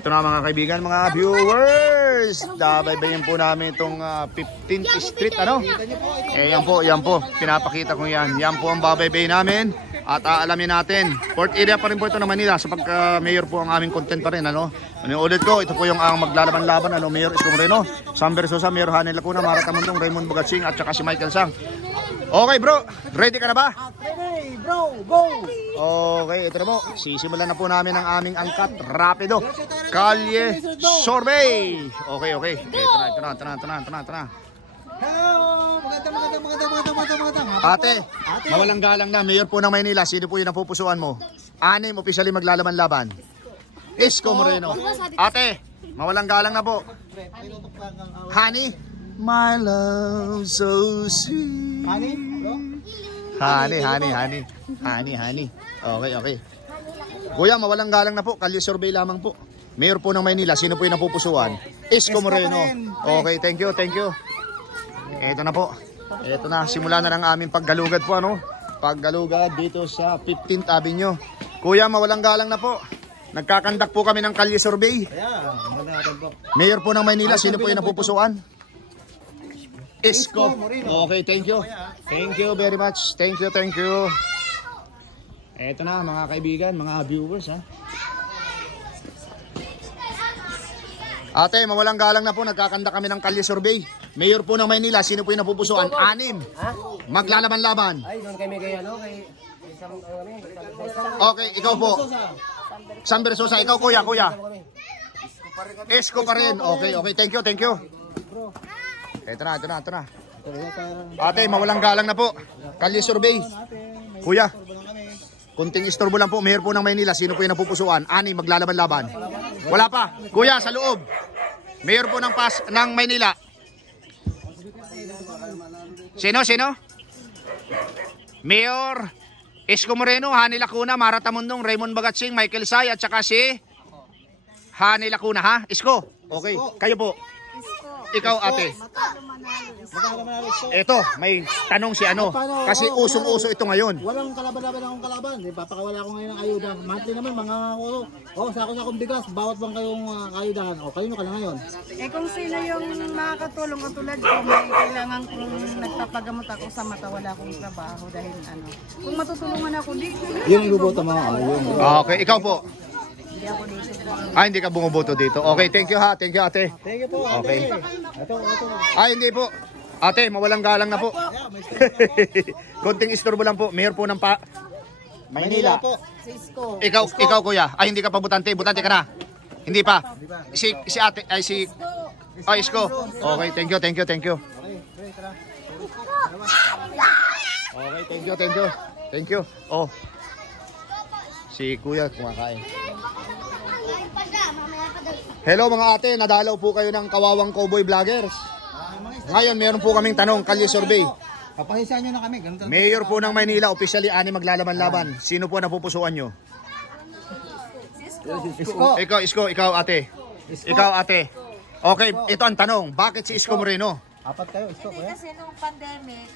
Eto na mga kaibigan, mga viewers. Dabaybayin po namin itong 15th Street, ano? Yan po. Pinapakita ko yan. Yan po ang babaybay namin. At aalamin natin. Port area pa rin po ito ng Manila. Sa pagka-mayor po ang aming content pa rin, ano? Ulit ko, ito po yung maglalaban-laban, ano? Mayor Isko Moreno, Sam Versosa, Mayor Hanel Lacuna, Mara Tamundong, Raymond Bogatsing, at saka si Michael Sang. Okay bro, ready ka na ba? Ready bro, go! Okay, ito na po. Sisimulan na po namin ang aming angkat. Rapido. Kalye Survey. Okay. Ito na. Hello! Magandang. Ate, mawalang galang na. Mayor po ng Maynila. Sino po yung napupusuan mo? 6 officially maglalaban-laban. Isko Moreno. Ate, mawalang galang na po. Honey? My love so sweet. Honey. Okay. Kuya, mawalang galang na po. Kalye survey lamang po. Mayor po ng Maynila. Sino po yung napupusuan? Isko Moreno. Okay, thank you. Ito na po. Ito na. Simula na ng aming paggalugad po, ano? Paggalugad dito sa 15th Avenue. Kuya, mawalang galang na po. Nagkakandak po kami ng kalye survey. Mayor po ng Maynila. Sino po yung napupusuan? Isko. Okay, thank you. Thank you very much. Thank you. Eto na mga kaibigan, mga viewers, ha. Ate, mawalang galang na po. Nagkakanda kami ng kalye survey. Mayor po ng Maynila, sino po yung napupusuan? 6. Maglalaban-laban. Ay, doon kami kay Okay, ikaw po. Sam Versosa, ikaw kuya. Isko pa rin. Okay. Thank you. Ito na. Ate, mawalang galang na po. Kalye survey. Kuya, kunting istorbo lang po. Mayor po ng Maynila, sino po yung napupusuan? 6, maglalaban-laban. Wala pa. Kuya, sa loob. Mayor po ng Maynila. Sino? Mayor Isko Moreno, Hanel Lacuna, Mara Tamundong, Raymond Bogatsing, Michael Say, at saka si Hanel Lacuna, ha? Isko. Okay. Kayo po. Ikaw, ate. Ito, may tanong si ano. Kasi usong-uso ito ngayon. Walang kalaban-laban akong kalaban. Papakawala ko ngayon ng ayuda. Monthly naman, mga sako-sakong bigas. Bawat bang kayong ayudahan. Kayo ka na ngayon. Kung sino yung makakatulong katulad ko, may kailangan kung nagpapagamot ako sa mata, wala akong trabaho dahil ano. Kung matutulungan ako dito. Yung ibuboto mga Okay, ikaw po. Hindi ka bumuboto dito. Okay, thank you ha. Thank you, ate. Thank you po. Okay. Ito. Hindi po. Ate, mawalang galang na po. Konting istorbo lang po. Mayor po ng Maynila. Isko. Ikaw kuya. Hindi ka pa butante. Butante ka na. Hindi pa. Si ate Isko. Okay, thank you. Okay, thank you. Oh. Si kuya kumakain. Hello mga ate, nadalaw po kayo ng Kawawang Cowboy Vloggers. Ngayon meron po kaming tanong, kalye survey. Papahisahan nyo na kami. Mayor po ng Maynila, officially 6 maglalaban-laban. Sino po napupusuan nyo? Isko. Ikaw ate. Ikaw ate. Okay, ito ang tanong. Bakit si Isko Moreno? Apat kayo, Isko. Kasi nung pandemic,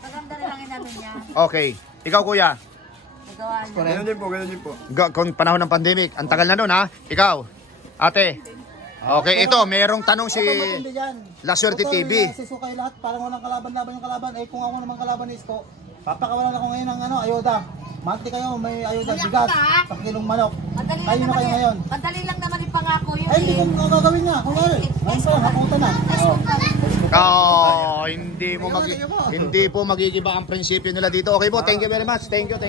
maganda rin lang namin niya. Okay. Ikaw kuya? Nagawa niya. Ganun din po. Kung panahon ng pandemic, ang tagal na nun ha? Ikaw? Ate? Okay, ito, merong tanong si La Suerte TV. Sisukay lahat, parang walang kalaban-laban yung kalaban. Kung ako naman kalaban ni Isko, papakawalan ako ngayon ng ayuda. Monthly kayo, may ayuda, bigas, sa kilong manok. Kayo na kayo ngayon. Madali lang naman ipangako yun. Hindi kung gagawin niya. Kung ano, hakutan na. Hindi po magigiba ang prinsipyo nila dito. Okay po, thank you very much. Thank you.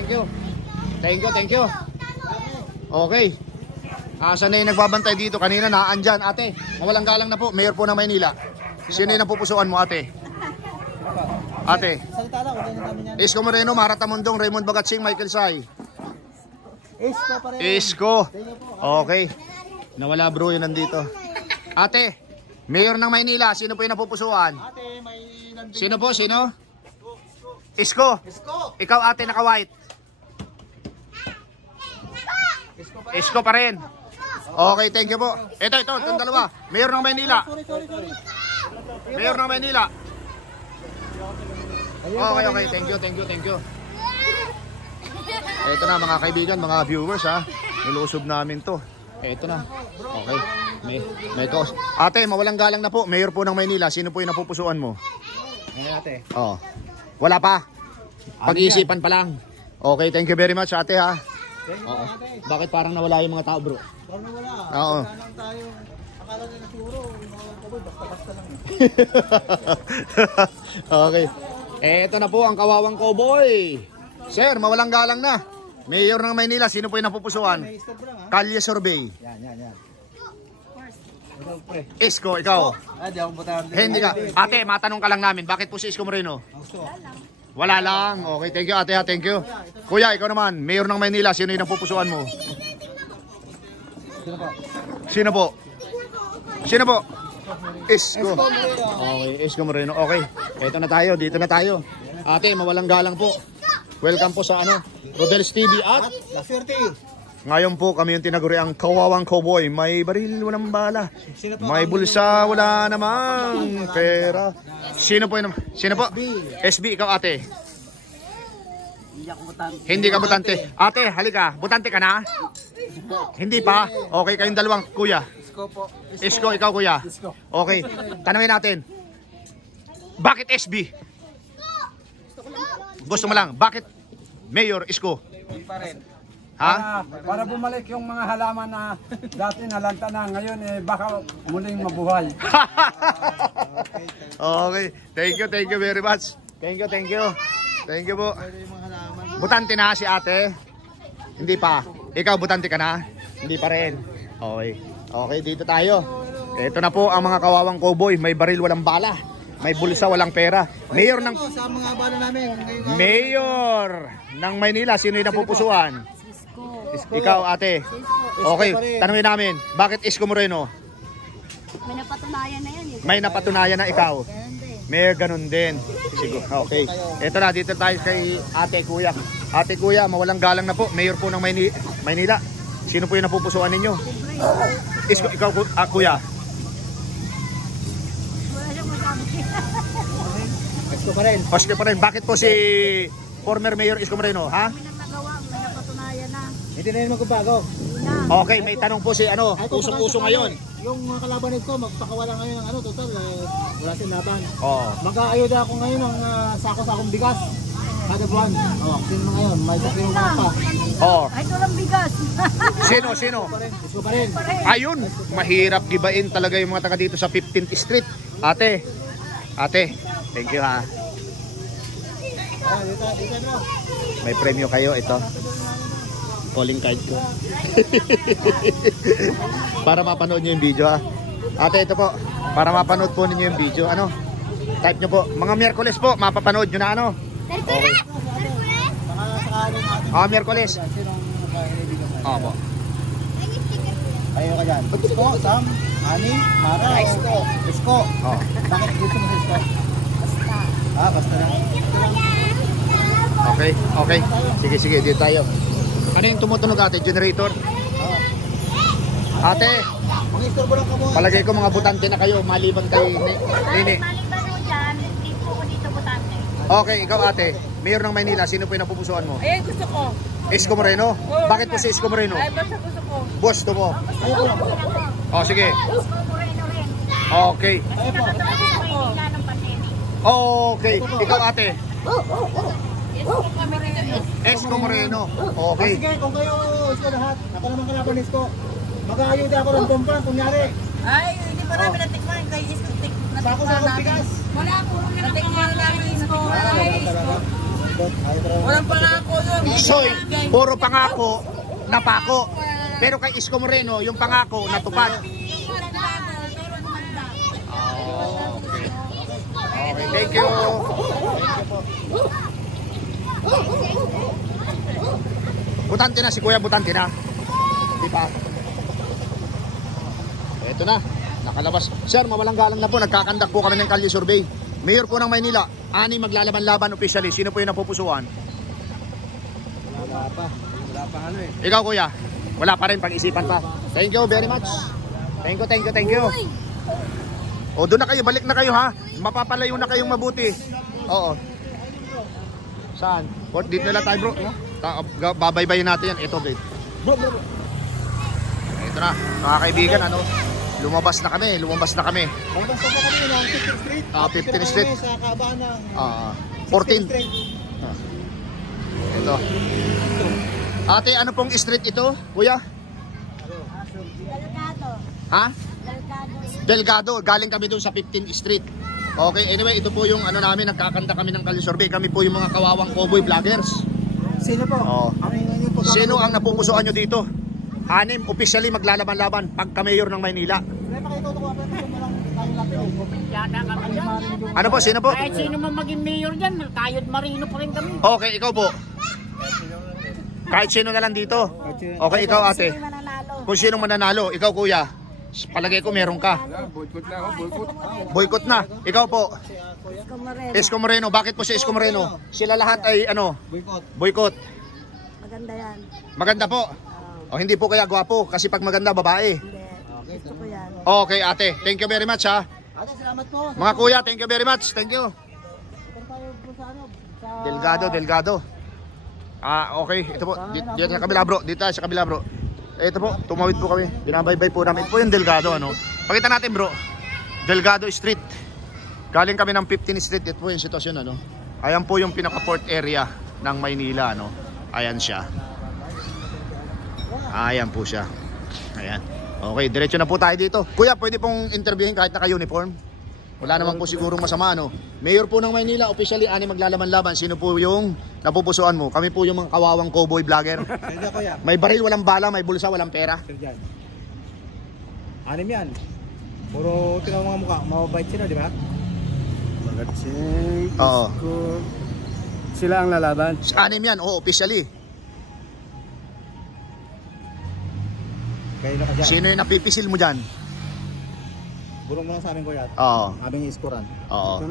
Okay. Saan na yung nagbabantay dito? Kanina naandyan, ate. Mawalang galang na po. Mayor po ng Maynila. Sino yung napupusuan mo, ate? Ate. Salita lang, okay na namin yan. Isko Moreno, Mara Tamundong, Raymond Bogatsing, Michael Say. Isko pa rin. Isko. Okay. Nawala bro yun nandito. Ate, Mayor ng Maynila, sino po yung napupusuan? Ate, may nandito. Sino po? Isko. Ikaw ate, naka-white. Isko pa rin. Okay, thank you po. Ito, itong dalawa. Mayor ng Maynila. Sorry. Mayor ng Maynila. Okay, thank you. Ito na mga kaibigan, mga viewers ha. Nilusob namin to. Eto na. Okay. May kaos. Ate, mawalang galang na po. Mayor po ng Maynila. Sino po yung napupusuan mo? Ngayon ate. Oh. Wala pa. Pag-iisipan pa lang. Okay, thank you very much ate ha. Oo. Bakit parang nawala yung mga tao bro? Parang wala. Oo. Saan tayo? Akala nila siguro, yung mga kaboy, basta-basta lang. Okay. Eto na po ang kawawang cowboy. Sir, mawalang galang na. Mayor ng Maynila, sino po yung napupusuan? May stop lang ha. Kalye Survey. Yan. Ikaw pre. Isko, ikaw. Di ako butante. Hindi ka. Ate, matanong ka lang namin. Bakit po si Isko Moreno? Wala lang. Okay, thank you ate ha, thank you. Kuya, ikaw naman. Mayor ng Maynila, sino yung napupusuan mo? Sino po? Sino po? Isko. Okay, Isko Moreno. Okay. Ito na tayo, dito na tayo. Ate, mawalang galang po. Welcome po sa Rodel's TV at La Suerte. ngayon po kami yung tinaguri ang kawawang cowboy. May baril, walang bala. Sino po? May bulsa, wala namang pera. Sino po yun? Sino po? SB, ikaw ate. Hindi ako butante. Hindi ka butante. Ate, halika. Butante ka na? Hindi pa? Okay, kayong dalawang kuya. Isko po. Isko, ikaw kuya. Isko. Okay, tanungin natin. Bakit SB? Gusto mo lang, bakit Mayor Isko? Hindi pa rin. Ha? Para bumalik yung mga halaman na dati nalanta na, ngayon baka muling mabuhay. Okay, thank you very much. Thank you. Thank you po. Butante na si ate? Hindi pa. Ikaw butante ka na? Hindi pa rin. Okay. Okay, dito tayo. Ito na po ang mga kawawang cowboy. May baril, walang bala. May bulsa, walang pera. Mayor ng Sa mga bala namin. Mayor ng Maynila, sino yung napupusuan? Isko. Ikaw ate. Okay, tanungin namin. Bakit Isko Moreno? May napatunayan na yan eh. May napatunayan na ikaw. May ganun din. Sige, okay. Ito na, dito tayo kay ate kuya. Ate kuya, mawalang galang na po. Mayor po ng Maynila. Sino po yung napupusuan ninyo? Isko, ikaw kuya. Wala siyang masabi. Isko pa rin. Oscar pa rin. Bakit po si former Mayor Isko Moreno, ha? May nagawa, may napatunayan na. Hindi na yun magbabago. Okay, may tanong po si usong-uso ngayon. Yung mga kalaban nito, magpakawala ngayon ng total, wala silang laban. Oo. Mag-aayuda ako ngayon ng sako-sakong bigas. Kada buwan. Sino na ngayon? May tapirong mga pa. Oh. Ay, ito lang bigas. Sino? Isko pa rin. Ayun, mahirap gibain talaga yung mga taga dito sa 15th Street. Ate, thank you ha. Dito na. May premyo kayo, ito. Calling card ko. Para mapanood nyo yung video ha. Ate, ito po. Para mapanood po ninyo yung video. Type nyo po. Mga Miyerkules po, mapapanood nyo na Okay. Miyerkules. Opo. Kayo ka dyan. Isko, Sam, Ani, Mara, Isko. Oh. Bakit gusto mo sa Isko? Basta. Basta lang. Okay. Sige, dito tayo. Ano yung tumutunog ate? Generator? Ate, Mag-istorbo lang ka mo. palagay ko mga butante na kayo maliban kay Nini. Maliban mo dyan, hindi po ko dito butante. Okay, ikaw ate, Mayor ng Maynila, sino po yung napupusuan mo? Ayan, gusto ko. Isko Moreno? Bakit po si Isko Moreno? Ay, basta gusto ko. Gusto mo? Oh, sige. Isko Moreno rin. Okay. Pinapatunayan sa Maynila ng pandemic. Okay. Ikaw ate, Isko kami rin. Isko Moreno. Okay. Sige, kung kayo Isko lahat, ako naman kalaban ni Isko. Mag-aayuda ako ng bomba, kunyari. Ay, hindi pa namin natikman. Kay Isko, Sako-sakong bigas. Wala po. Natikman namin Isko. Walang pangako yun. So, puro pangako, napako. Pero kay Isko Moreno, yung pangako, natupad. Okay, thank you. Butante na si Kuya, butante na. Di pa. Ito na, nakalabas. Sir, mawalang galang na po. Nagkakandak po kami ng Kalye Survey. Mayor po ng Maynila, ani maglalaban-laban officially. Sino po yung napupusuan? Wala pa ano eh. Ikaw kuya, wala pa rin, pag-isipan pa. Thank you very much. Thank you. O doon na kayo, balik na kayo ha. Mapapalayo na kayong mabuti. Oo. Saan? Dito na tayo bro. Babaybayin natin yan. Ito gate. Bro. Ito na. Mga kaibigan, ano? Lumabas na kami. Basta po kami ng 15th Street. 15th Street. Kami sa kaabaan ng 14. Street. Ito. Ate, ano pong street ito, kuya? Delgado. Ha? Delgado. Delgado. Galing kami doon sa 15th Street. Okay, anyway, ito po yung ano namin, nagkakanta kami ng Kalisorbe. Kami po yung mga kawawang cowboy vloggers. Sino po? Oo. Po? Sino ang napupusuan nyo dito? 6 officially maglalaban-laban pagka mayor ng Maynila. Ano po? Sino po? Kahit sino man maging mayor dyan, kayod marino pa rin kami. Okay, ikaw po. Kahit sino na lang dito. Okay, ikaw ate. Kung sino mananalo, ikaw kuya. Palagay ko meron ka. Boycott na ako, boycott. Boycott na. Ikaw po. Isko Moreno. Bakit po si Isko Moreno? Sila lahat ay ano? Boycott. Maganda yan. Maganda po. O hindi po kaya gwapo kasi pag maganda babae. Hindi. Gusto ko yan. Okay ate, thank you very much ha. Ate, salamat po. Mga kuya, thank you very much. Thank you. Delgado. Okay. Ito po. Dito sa kabila bro. Dito tayo sa kabila bro. Ito po, tumawid po kami. Binabaybay po namin. Ito po yung Delgado, ano. Pakita natin bro. Delgado Street. Galing kami ng 15th Street. Ito po yung sitwasyon, ano. Ayan po yung pinaka-port area ng Maynila, ano. Ayan siya. Ayan po siya. Ayan. Okay, diretso na po tayo dito. Kuya, pwede pong interviewin kahit naka-uniform? Wala naman po sigurong masama, ano. Mayor po ng Maynila, officially, maglalaban-laban. Sino po yung napupusuan mo? Kami po yung mga kawawang cowboy vlogger. May baril, walang bala, may bulsa, walang pera. Anim yan. Puro tingnan mga mukha, mababait sila, di ba? Magatsing, Oo. sila ang lalaban. 6 yan, oo, officially. Kayo na ka dyan. Sino yung napipisil mo dyan? Burong mo lang sa amin, kuya. Oo. Aming iskuran. Oo.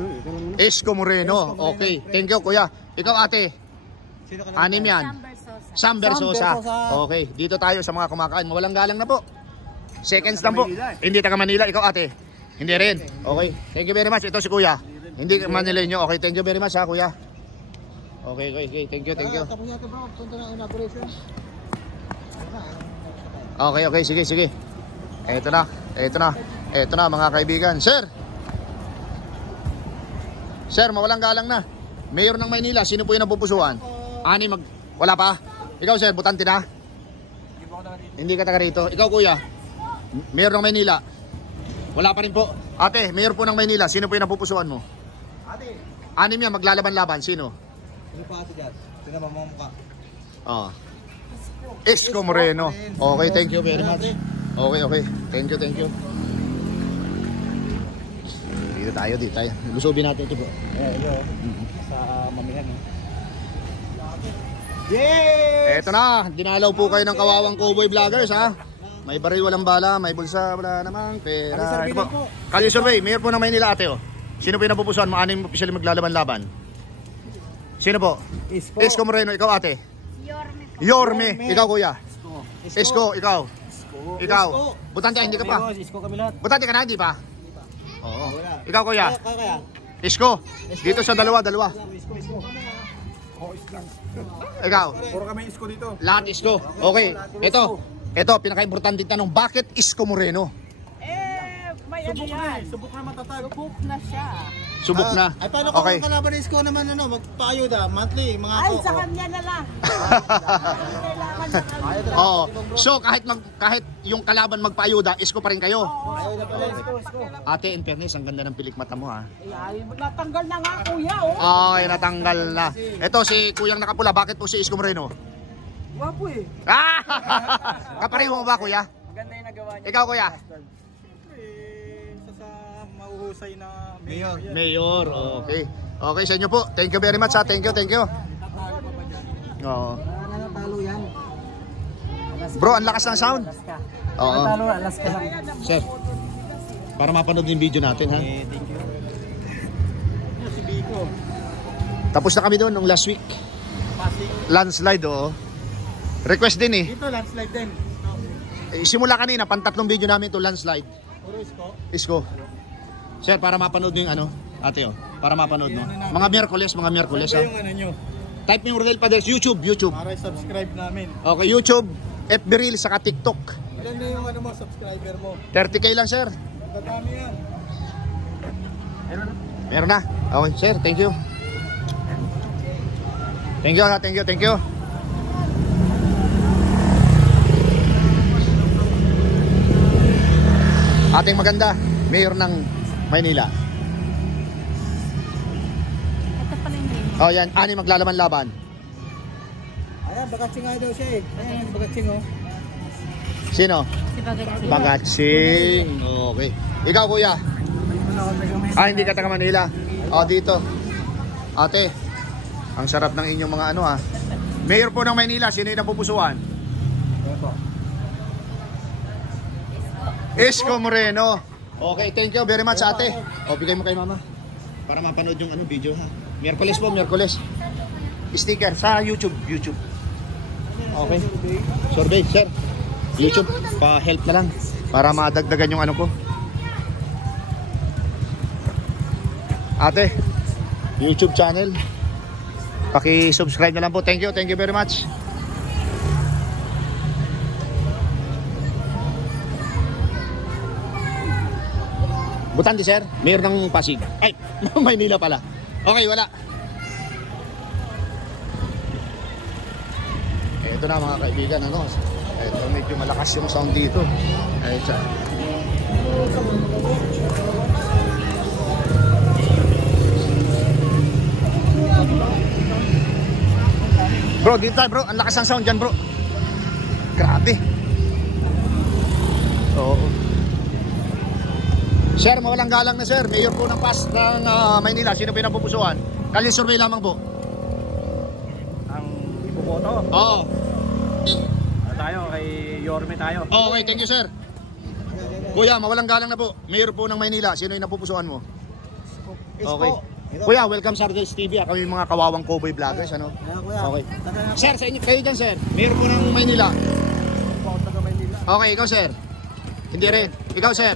Isko Moreno. Okay, thank you kuya. Ikaw ate, Sino ka 6 yan. Sam Versosa. Okay, dito tayo sa mga kumakain. Mawalang galang na po. Seconds lang po. Hindi taga Manila. Ikaw ate? Hindi rin. Okay, thank you very much. Ito si kuya. Hindi Manileño. Okay, thank you very much ha kuya. Okay. Thank you. Tapos natin bro, punta na inauguration. Okay, sige. Ito na mga kaibigan. Sir, mawalang galang na. Mayor ng Maynila, sino po yung napupusuan? Wala pa? Ikaw sir, butante na? Hindi ka taga rito. Ikaw kuya, Mayor ng Maynila? Wala pa rin po. Ate, Mayor po ng Maynila, sino po yung napupusuan mo? Ate, 6 yan, maglalaban-laban. Sino? sino pa ate dyan? Tingnan mo mga mukha. Isko Moreno. Okay, thank you very much. Okay. Thank you. Dito tayo. Lusubin natin ito bro. Sa mamihan. Yes! Eto na, dinalaw po kayo ng kawawang cowboy vloggers ha. May baril, walang bala, may bulsa, wala namang pera. Ito po. Kalisurvey, Mayor po ng Maynila ate oh. Sino po yung napupusuan? 6 officially maglalaban-laban. Sino po? Isko Moreno, ikaw ate. Yorme. Ikaw kuya. Isko, ikaw. Ikaw. Butante, hindi ka pa. Isko kami lahat. Butante ka na, hindi pa? Oo. Ikaw kuya. Kaya. Isko. Dito sa dalawa. Isko. Ikaw. Puro kami isko dito. Lahat Isko. Okay. Ito, pinaka-importante tanong. Bakit Isko Moreno? May ano yan. Subok na matatag. Subok na siya. Subok na. Ay paano kung Okay. ang kalaban ni Isko naman magpa-ayuda, monthly, mga Ay, sa kanya na lang. Kailangan na kami. Oo. So kahit yung kalaban magpaayuda, Isko pa rin kayo. Ayuda pa rin. Ate, in fairness, ang ganda ng pilik mata mo ha. Ay, natanggal na nga kuya oh. Okay, natanggal na. Ito si Kuyang nakapula, bakit po si Isko Moreno? Wapo eh. Kapareho mo ba kuya? Maganda yung nagawa niya. Ikaw kuya? Isa sa mahuhusay na Mayor, okay. Okay sa inyo po. Thank you very much ha. Thank you. Oo. Talo yan. Bro, ang lakas ng sound. Oo. alas ka lang. Sir, para mapanood yung video natin ha. Thank you. Si Biko. Tapos na kami doon nung last week. Landslide, oo. Request din eh. Dito landslide din. Simula kanina, pang-3 video namin to landslide. Puro Isko. Isko. Sir, para mapanood nyo yung ano, ate oh. Para mapanood mo. Mga Miyerkules ha. Yung ano nyo. Type nyo Rodel Paders, YouTube. Para subscribe namin. Okay, YouTube, FB Reels, saka TikTok. Ilan na yung ano mo, subscriber mo? 30k lang, sir. Dadami yan. Meron na. Okay, sir. Thank you. Thank you, ha. Thank you, thank you. Ating maganda, Mayor ng Maynila. Ito pala yung game. Oh, yan. Ani maglalaban-laban. Ayan, bakatsing nga daw siya eh. Ayan, bakatsing oh. Sino? Si Bagat. Bagatsing. Okay. Ikaw, kuya? Hindi ka taga Manila. Oh, dito. Ate, ang sarap ng inyong mga ano, ha. Mayor po ng Maynila, sino yung napupusuan? Isko Moreno. Okay, thank you very much, ate. O, bigay mo kay mama. Para mapanood yung ano, video, ha. Miyerkules po, Miyerkules. Sticker sa YouTube. Okay. Survey, sir. YouTube, pa-help na lang. Para madagdagan yung ano ko. Ate, YouTube channel. Paki-subscribe na lang po. Thank you very much. Butante, sir. Mayor ng Pasig. Ay, Maynila pala. Okay, wala. Ito na mga kaibigan, ano? Ito, medyo malakas yung sound dito. Ay, siya. Bro, dito tayo, bro. Ang lakas ng sound dyan, bro. Grabe. Oo. Sir, mawalang galang na, sir. Mayor po ng PAS ng Maynila. Sino pinapupusuan? Kali survey lamang po. Ang ibuboto. Oo. Tayo, kay Yorme tayo. Okay, thank you, sir. Kuya, mawalang galang na po. Mayor po ng Maynila. Sino yung napupusuan mo? Okay. Kuya, welcome sa Ardels TV. Kami yung mga kawawang cowboy vloggers, ano? Okay. Sir, sa inyo, kayo dyan, sir. Mayor po ng Maynila. Okay, ikaw, sir. Hindi rin. Ikaw, sir.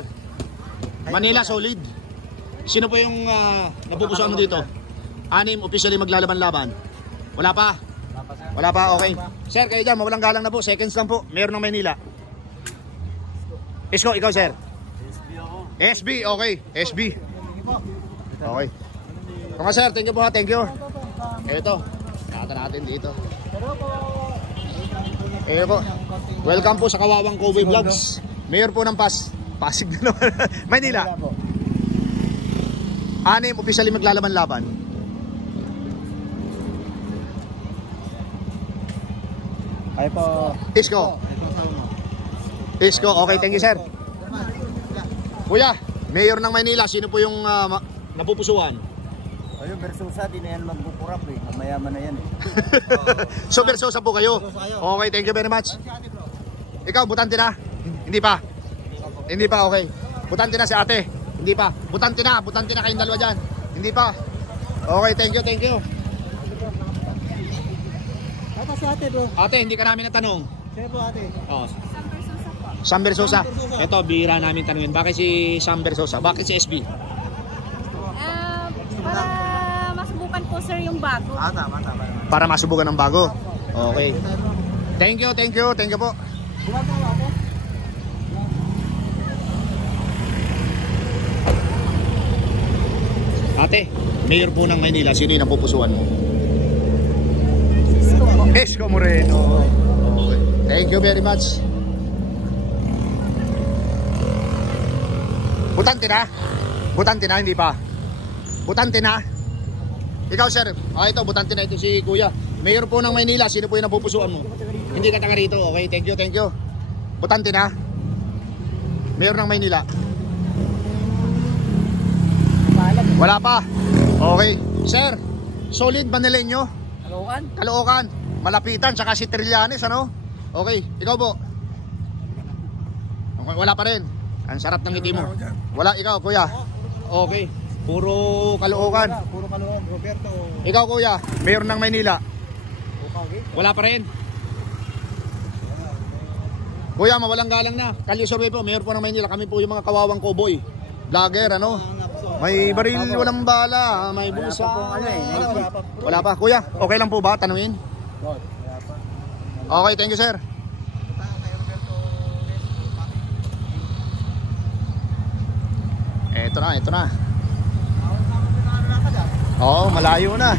Manila, solid. Sino po yung napupusuan mo dito? Anim, officially maglalaban-laban. Wala pa? Wala pa, okay. Sir, kayo dyan, mawalang galang na po. Seconds lang po. Mayor ng Maynila. Isko, ikaw, sir. SB, okay. SB. Okay. Mga sir, thank you po, ha. Thank you. Ito, nakata natin dito. Ito po. Welcome po sa Kawawang Cowboy Vlogs. Mayor po ng Pasig na naman. Maynila. Anim, officially maglalaban-laban. Ay po. Isko. Isko, okay, thank you, sir. Kuya, Mayor ng Maynila, sino po yung napupusuan? Ayun, Versosa, di na yan magpupurap eh. Mayaman na yan eh. So, Versosa po kayo. Okay, thank you very much. Ikaw, butante na? Hindi pa? Hindi pa, okay. Butante na si ate? Hindi pa. Butante na kayong dalawa dyan. Hindi pa. Okay, thank you. Ata si ate bro. Ate, hindi ka namin natanong. Sino po ate? Oh. Sam Versosa. Ito, bihira namin tanungin. Bakit si Sam Versosa? Bakit si SB? Para masubukan po sir yung bago. Tama. Para masubukan ng bago. Okay. Thank you po. Ate, Mayor po ng Maynila, sino yung napupusuan mo? Isko Moreno. Okay. Thank you very much. Butante na, hindi pa. Butante na. Ikaw, sir. Ito, butante na ito si Kuya. Mayor po ng Maynila, sino po yung napupusuan mo? Hindi ka taga rito. Okay, thank you. Butante na. Mayor ng Maynila. Wala pa. Okay. Sir, solid Manileño. Caloocan. Malapitan, tsaka si Trillanes, ano? Okay, ikaw po. Wala pa rin. Ang sarap ng ngiti mo. Wala, ikaw, kuya. Okay. Puro Caloocan. Puro Caloocan. Roberto. Ikaw, kuya. Mayor ng Maynila. Wala pa rin. Kuya, mawalang galang na. Kalye survey po, Mayor po ng Maynila. Kami po yung mga kawawang cowboy. Vlogger, ano? May baril, walang bala. May busa. Wala pa. Kuya, okay lang po ba? Tanungin. Okay, thank you, sir. Eto na, eto na. Oo, malayo na.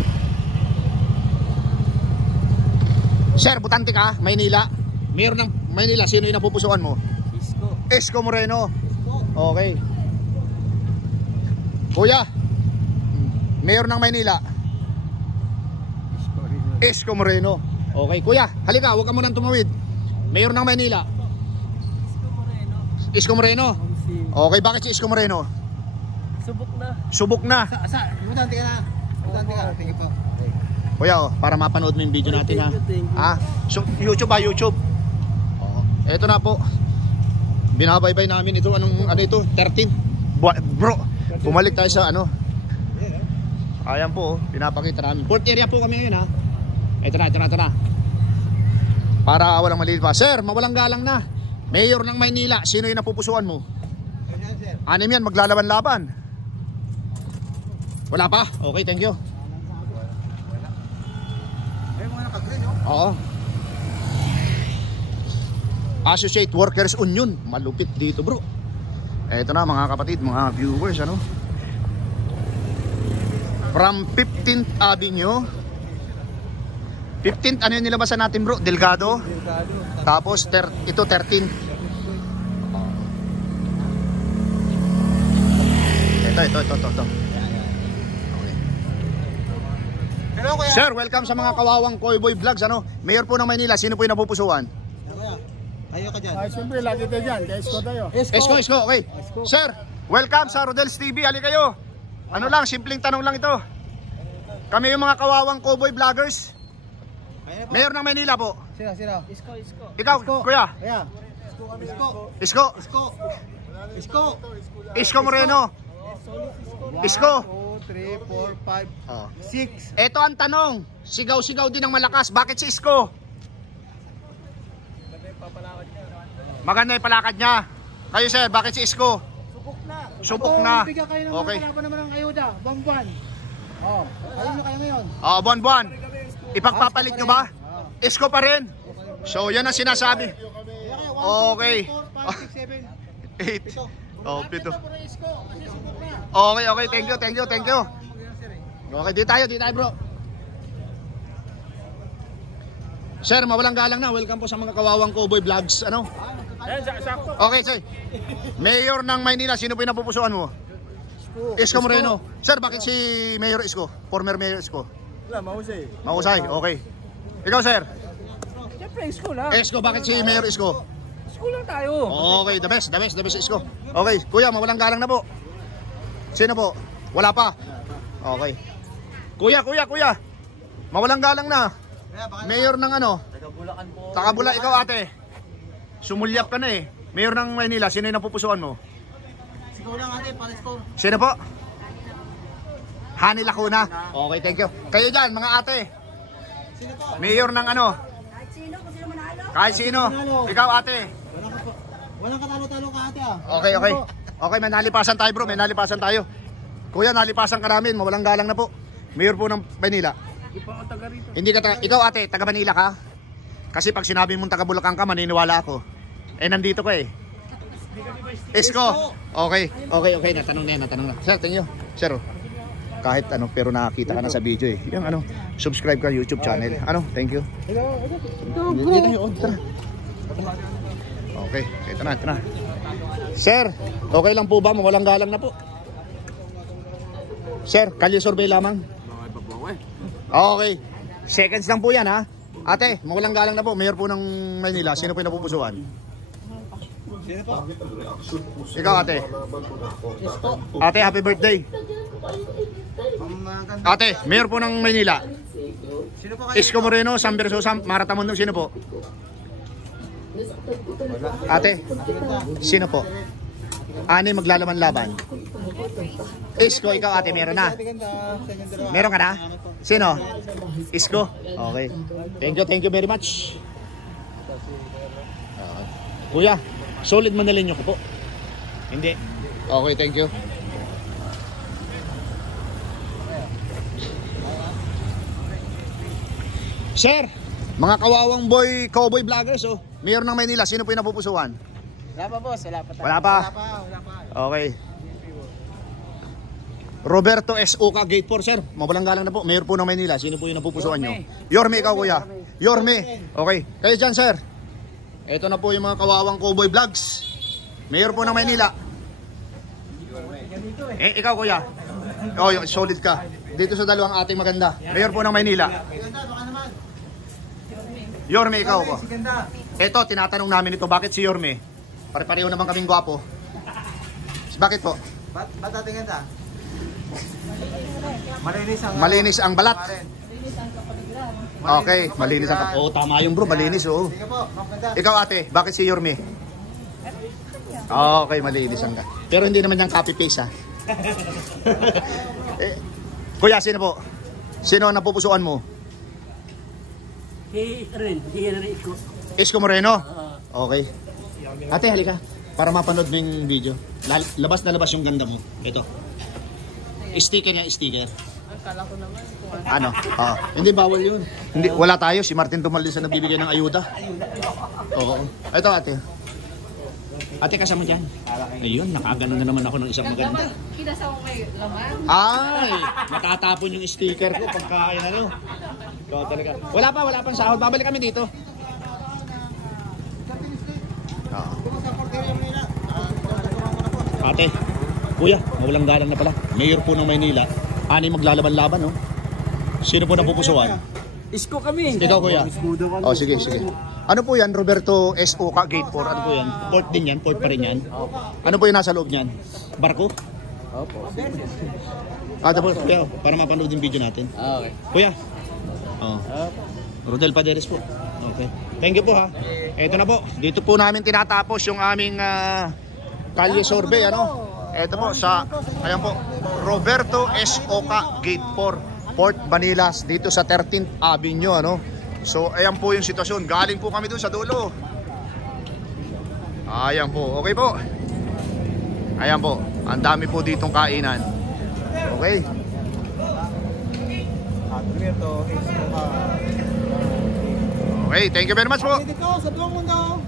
Sir, butante ka, Maynila. Mayor ng Maynila, sino yung napupusuan mo? Isko Moreno. Okay. Kuya, Mayor ng Maynila. Isko Moreno. Okay, kuya, halika, huwag ka munang tumawid. Mayor ng Maynila. Isko Moreno. Okay, bakit si Isko Moreno? Subok na. Butante ka na. Butante ka. Thank you po. Kuya, para mapanood mo yung video natin, ha. Ah, so, YouTube ba? YouTube. Oo. Eto na po. Binabaybay namin ito. Ano ito? 13. Bro, bumalik tayo sa ano. Ayan po, pinapakita namin. Port area po kami ngayon, ha. Ito na. Para walang mali pa. Sir, mawalang galang na. Mayor ng Maynila, sino yung napupusuan mo? Anim yan, maglalaban-laban. Wala pa? Okay, thank you. Oo. Associate Workers Union, malupit dito, bro. Eto na mga kapatid, mga viewers, ano. From 15th Avenue. 15th, ano yung nilabasan natin, bro? Delgado. Tapos ito 13. Ito. Sir, welcome sa mga kawawang Koyboy Vlogs, ano. Mayor po ng Maynila, sino po yung napupusuan? Kayo ka dyan. Ay, siyempre, lagi tayo dyan. Kaya Isko tayo. Isko, okay. Sir, welcome sa Rodel's TV. Ali kayo. Ano lang, simpleng tanong lang ito. Kami yung mga kawawang Cowboy Vloggers. Mayor ng Maynila po. Sino? Ikaw, kuya. Kaya. Isko. Isko Moreno. Isko. 2, 3, 4, 5, 6. Ito ang tanong. Sigaw-sigaw din ng malakas. Bakit si Isko? Maganda yung palakad niya. Kayo sir, bakit si Isko? Subok na. Bigyan kayo ng Okay. mga kalaban naman ng ayuda. Buwan-buwan. Ayun na kayo ngayon. Buwan-buwan. Ipagpapalit nyo ba? Isko pa rin. So yan ang sinasabi. Okay. 8. Oh, 7. Okay, thank you. Okay, di tayo bro. Sir, mawalang galang na. Welcome po sa mga kawawang Cowboy Vlogs. Ano? Okay, sir. Mayor ng Maynila, sino po yung napupusuan mo? Isko Moreno. Sir, bakit si Mayor Isko? Former Mayor Isko? Mahusay, okay. Ikaw, sir? Siyempre, Isko lang. Isko, bakit si Mayor Isko? Isko lang tayo. Okay, the best Isko. Okay, kuya, mawalang galang na po. Sino po? Wala pa? Okay. Kuya. Mawalang galang na. Mayor ng ano? Taga-Bulacan, ikaw ate. Sumulyap ka na eh. Mayor ng Maynila, sino yung napupusuan mo? Sigaw lang ate, palistor. Sino po? Hani Lacuna. Okay, thank you. Kayo dyan, mga ate. Mayor ng ano? Kahit sino. Ikaw ate. Walang katalo-talo ka ate ah. Okay. Okay, may nalipasan tayo bro, Kuya, nalipasan ka namin, mawalang galang na po. Mayor po ng Manila. Hindi ka taga, ikaw ate, taga Manila ka? Kasi pag sinabi mong taga Bulacan ka, maniniwala ako. Eh, nandito ka eh. Isko. Okay, natanong na. Sir, thank you. Sir, kahit ano, pero nakakita ka na sa video eh. Yung ano, subscribe ka YouTube channel. Ano, thank you. Okay, ito na. Sir, okay lang po ba? Mawalang galang na po. Sir, kalye survey lamang. Okay. Seconds lang po yan ha. Ate, mawalang galang na po. Mayor po ng Maynila. Sino po yung napupusuan? Sino po? Ikaw ate. Ate, happy birthday. Ate, mayor po ng Maynila. Sino po kayo? Isko Moreno, San Bersosa, Maratamundo. Sino po? Ate, sino po? Ani maglalaban-laban. Isko, ikaw ate, meron na. Meron ka na? Sino? Isko? Okay. Thank you very much. Kuya, solid Manila nyo ko po. Hindi. Okay, thank you. Sir, mga kawawang cowboy vloggers, oh. Mayor ng Maynila, sino po yung napupusuan? Wala pa boss, wala pa. Wala pa. Okay. Roberto S. Oka, Gate 4, sir. Mawalang galang na po. Mayor po ng Maynila. Sino po yung napupusuan nyo? Yorme, ikaw kuya. Yorme. Okay. Kayo dyan, sir. Ito na po yung mga kawawang cowboy vlogs. Mayor po ng Maynila. Ikaw kuya. Oh, solid ka. Dito sa dalawang ating maganda. Mayor po ng Maynila. Yorme, ikaw po. Ito, tinatanong namin ito. Bakit si Yorme? Pare-pareho naman kaming gwapo. Bakit po? Ba't ating ganda? Malinis ang balat. Okay, malinis ang kapaligiran. Oh, tama yung bro, malinis oh. Sige po, maganda. Ikaw ate, bakit si Yorme? Okay, malinis ang pero hindi naman yung copy paste ha. Kuya, sino po? Sino ang napupusuan mo? Si Henry Isko. Isko Moreno? Okay. Ate, halika. Para mapanood mo yung video. Labas na labas yung ganda mo. Ito. Sticker niya, sticker. Akala ko naman kung Ano? Hindi, bawal yun. Hindi, wala tayo. Si Martin Tumalisa na nagbibigay ng ayuda. Oo. Ito ate. Ate, kasama dyan. Ayun, nakagano na naman ako ng isang maganda. kinasama may laman. Ay, matatapon yung sticker ko pagka ano. Ikaw talaga. Wala pang sahod. Babalik kami dito. Ate, kuya, mawalang galang na pala. Mayor po ng Maynila. Ani maglalaban-laban, no? Sino po napupusuan? Isko kami. Ikaw, kuya. Oh, sige. Ano po yan? Roberto S. Oka, Gate 4. Ano po yan? Port din yan? Port pa rin yan? Ano po yung nasa loob niyan? Barko? Opo. Tapos, kuya, para mapanood yung video natin. Okay. Kuya. Oh. Rodel Paderes po. Okay. Thank you po ha. Ito na po. Dito po namin tinatapos yung aming kalye survey, ano? Ito po sa, ayan po, Roberto S. Oka, Gate 4, Port Manilas, dito sa 13th Avenue, ano? So, ayan po yung sitwasyon. Galing po kami dun sa dulo. Ayan po, okay po. Ayan po, ang dami po ditong kainan. Okay. Okay, thank you very much po.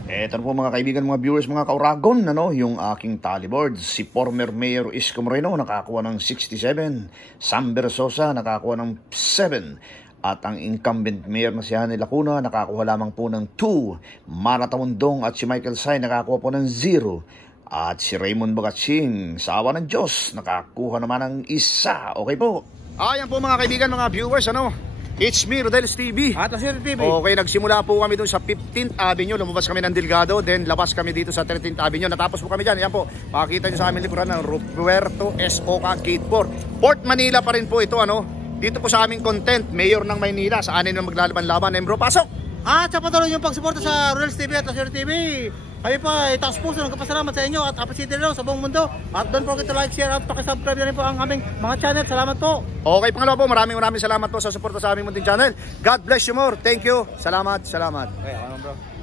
Eto na po mga kaibigan, mga viewers, mga kauragon, ano, yung aking tally board. Si former Mayor Isko Moreno nakakuha ng 67, Sam Bersosa nakakuha ng 7, at ang incumbent mayor na si Hanny Lacuna nakakuha lamang po ng 2, Mara Tamundong at si Michael Say nakakuha po ng 0, at si Raymond Bagatsing sa awa ng Diyos nakakuha naman ng 1. Okay po. Ayan po mga kaibigan, mga viewers, ano, it's me, Rodel's TV. Ato Sir TV. Okay, nagsimula po kami doon sa 15th Avenue. Lumabas kami ng Delgado, then labas kami dito sa 13th Avenue. Natapos po kami dyan. Yan po, makikita nyo sa aming likuran ng Roberto S. Oka, Gate 4. Port Manila pa rin po ito, ano. Dito po sa aming content, Mayor ng Maynila. Sa anin na maglalaban-laban. Bro, pasok! At sa patuloy yung pagsuporta sa Rodel's TV at Sir TV. Kami pa, itaas puso, nagkapasalamat sa inyo at appreciate rin sa buong mundo. At don't forget to like, share at pakisubscribe na rin po ang aming mga channel. Salamat po. Okay, pangalawa po, maraming salamat po sa suporta sa aming munting channel. God bless you more. Thank you. Salamat. Okay, bro.